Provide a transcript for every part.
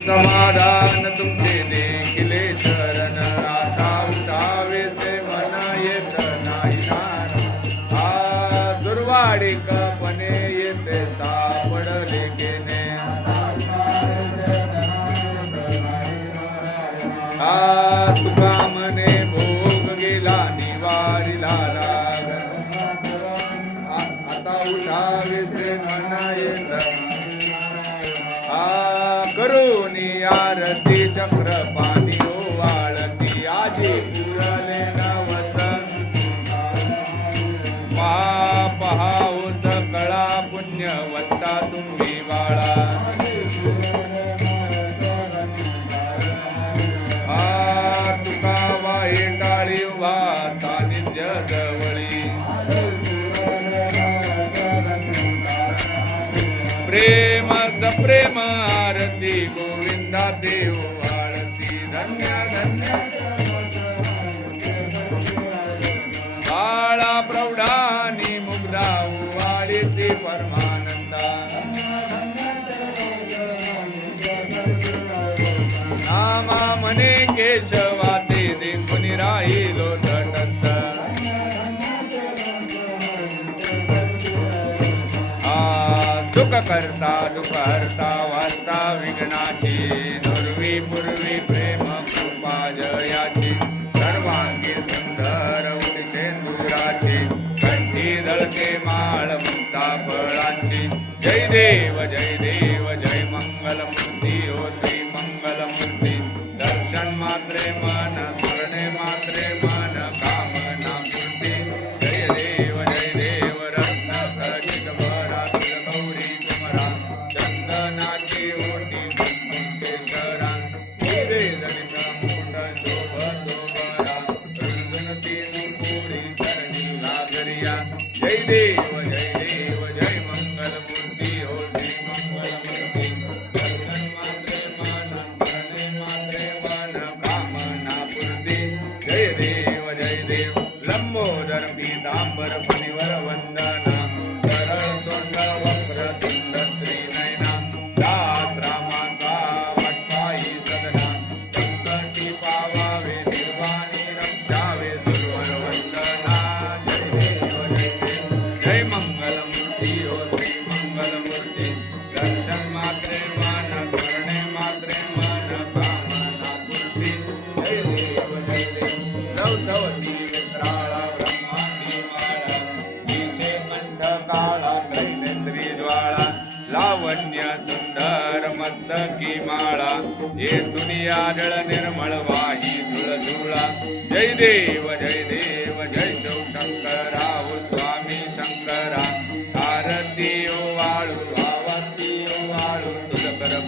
समाधान तुमचे देखिले चरण प्रेम आरती गोविंदा देव आरती धन्य धन्य बाळा करता दुःख हरता वार्ता विघ्नाची. देव जय देव हे दुनिया जळ निर्मळ वाही धुळधुळा जय देव जय देव जय शिव शंकरा ओ स्वामी शंकरा. आरती ओ वाळू आरती ओ वाळू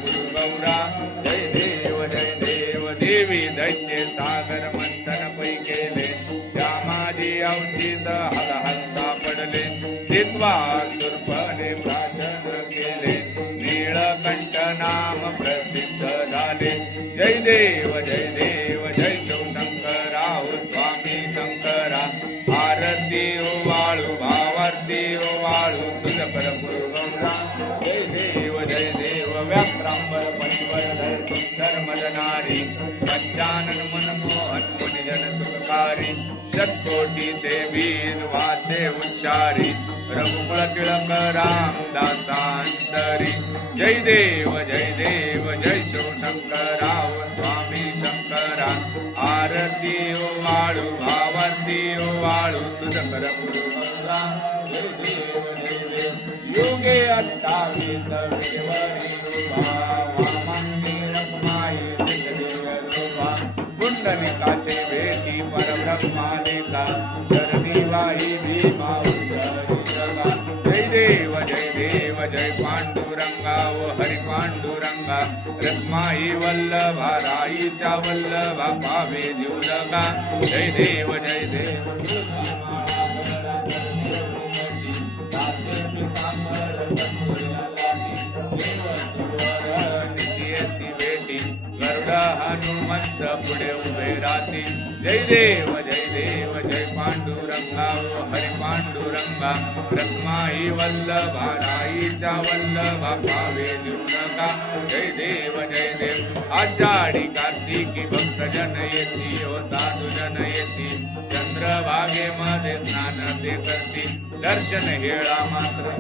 गुरु गौरा. जय देव जय देव देवी दैत्य सागर मंथन पै केले. त्या माझी हल हल सापडले. तित्वा सुरपणे भाषण केले. नीळकंठ नाम प्रसिद्ध झाले. जय देव जय देव जय शिवशंकरा ओ स्वामी शंकरा. आरती ओ वाळू भावारती ओ वाळू तुझ परपुरुगौरा जय देव जय देव व्याप्रांबर पंचवर सुंदर मदनारी. पंचानन मनमोहन मुनिजन सुखकारी. शतकोटीचे वीर वाचे उच्चारी. गोकुळ टिळक रामदासांतरी. जय देव जय देव जय शिवशंकरा ओ स्वामी शंकरा. आरती ओ वाळू भावारती ओ वाळू तुझ कर गुरुवरा जय देव जय देव. योगे अत्तावीस वेवरी रूपा वामांगी रखमाई जगदेव शोभा. पुंडलिकाचे वेदी परब्रह्मानिका चरणी वाही रखमाई वल्लभा राईच्या वल्लभा पावे जीवलगा। जय देव जय देव गरुड हनुमंत पुढे उभे राहते जय देव जय देव जय पांडुरंग। नका रखमाई वल्लभा राईचा वल्लभा पावे देऊ नका जय देव जय देव. आषाढी कार्तिकी भक्तजन येती हो साधू जन येती चंद्रभागेमध्ये स्नान ते करती. दर्शन हेळा मात्र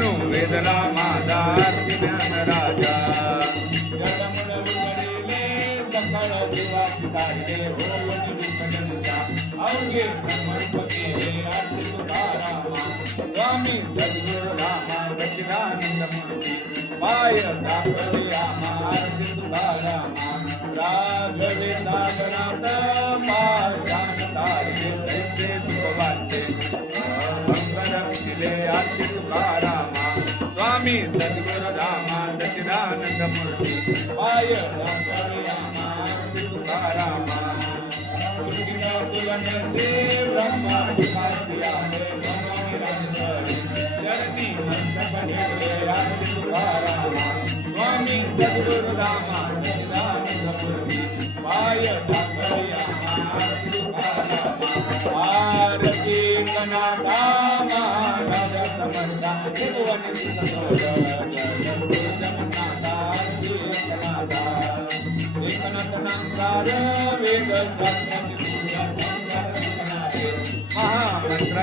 ನು ವೇದಲ ಮಾದಾರ್ತಿ ರಾಜ ಅವ್ರಿಗೆ ಬ್ರಹ್ಮರೂಪಕ್ಕೆ ಅರ್ಪಿಸು ರಾಮ ಸ್ವಾಮಿ ಸದ್ಗುರು ರಾಮ ಸಚ್ಚಿದಾನಂದ ಮೂರ್ತಿ ಮಾಯ ರಾಮ ಅರ್ಪಿಸು ರಾಮ ರಾಘವೇಂದ್ರ पाय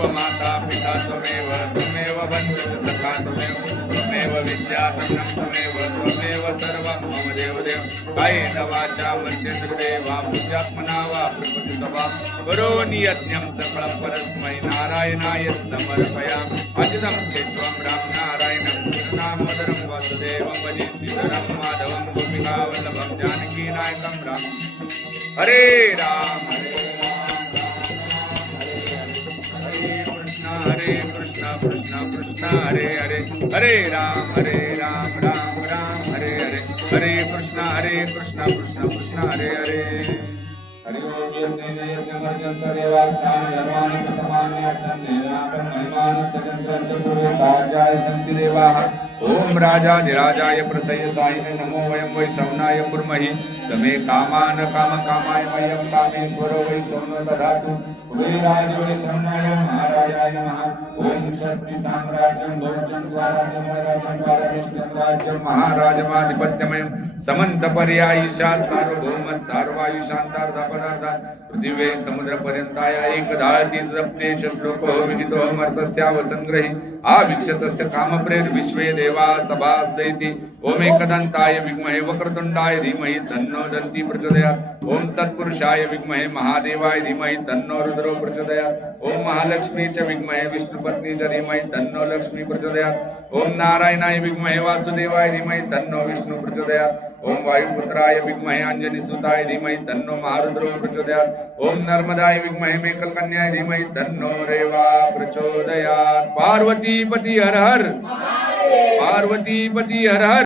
त्वमेव माता पिता त्वमेव त्वमेव बंधु सखा त्वमेव त्वमेव विद्या त्वमेव त्वमेव सर्वं मम देवदेव। कायेन वाचा मध्येन्द्रदे वा बुद्ध्यात्मना वा प्रकृति सभा करोमि यज्ञं सकलं परस्मै नारायणाय समर्पयामि। अजितं केशवं राम नारायणं कृष्णामोदरं वासुदेवं भजे श्रीधरं माधवं गोपिकावल्लभं जानकीनायकं राम हरे राम हरे राम। कृष्ण हरे हरे हरे राम हरे राम राम राम हरे हरे हरे कृष्ण हरे कृष्ण कृष्ण कृष्ण हरे हरे हरि ओम यज्ञेन यज्ञमर्जन्त देवास्तानि धर्माणि प्रथमान्यासन्ने पूर्वे सन्ति देवाः ॐ राजाधिराजाय प्रसय सायिने नमो वयं वै श्रवणाय कुर्महि समे कामान काम कामकामाय मह्यं कामेश्वरो वै सोनो ददातु कुबेराय वै श्रवणाय महाराजाय नमः। ओम स्वस्ति साम्राज्यं भोजनं स्वराज्यं वैराज्यं वारविष्णं राज्यं महाराजमाधिपत्यमयं। समन्तपर्यायिषात् सार्वभौम सार्वायुषान्तार्धपदार्थ पृथिवे समुद्रपर्यन्ताय एकदाळतीतप्तेश श्लोको विहितोऽमर्थस्यावसङ्ग्रहि आवीक्षतस्य कामप्रेर्विश्वे देवा सभास्दैति ॐ एकदन्ताय विद्महे वक्रतुण्डाय धीमहि तन्नो दन्ति प्रचोदयात् ॐ तत्पुरुषाय विद्महे महादेवाय धीमहि तन्नो रुद्रो प्रचोदयात् ॐ महालक्ष्मी च विद्महे विष्णुपत्नी च धीमहि तन्नो लक्ष्मी प्रचोदयात् ॐ नारायणाय विद्महे वासुदेवाय धीमहि तन्नो विष्णु प्रचोदयात् ॐ वायुपुत्राय विद्महे अंजनीसुताय धीमहि तन्नो महारुद्रो प्रचोदयात् ॐ नर्मदाय विद्महे मेकलकन्याय धीमहि तन्नो रेवा प्रचोदयात्। पार्वतीपति हर हर। पार्वतीपति हर हर।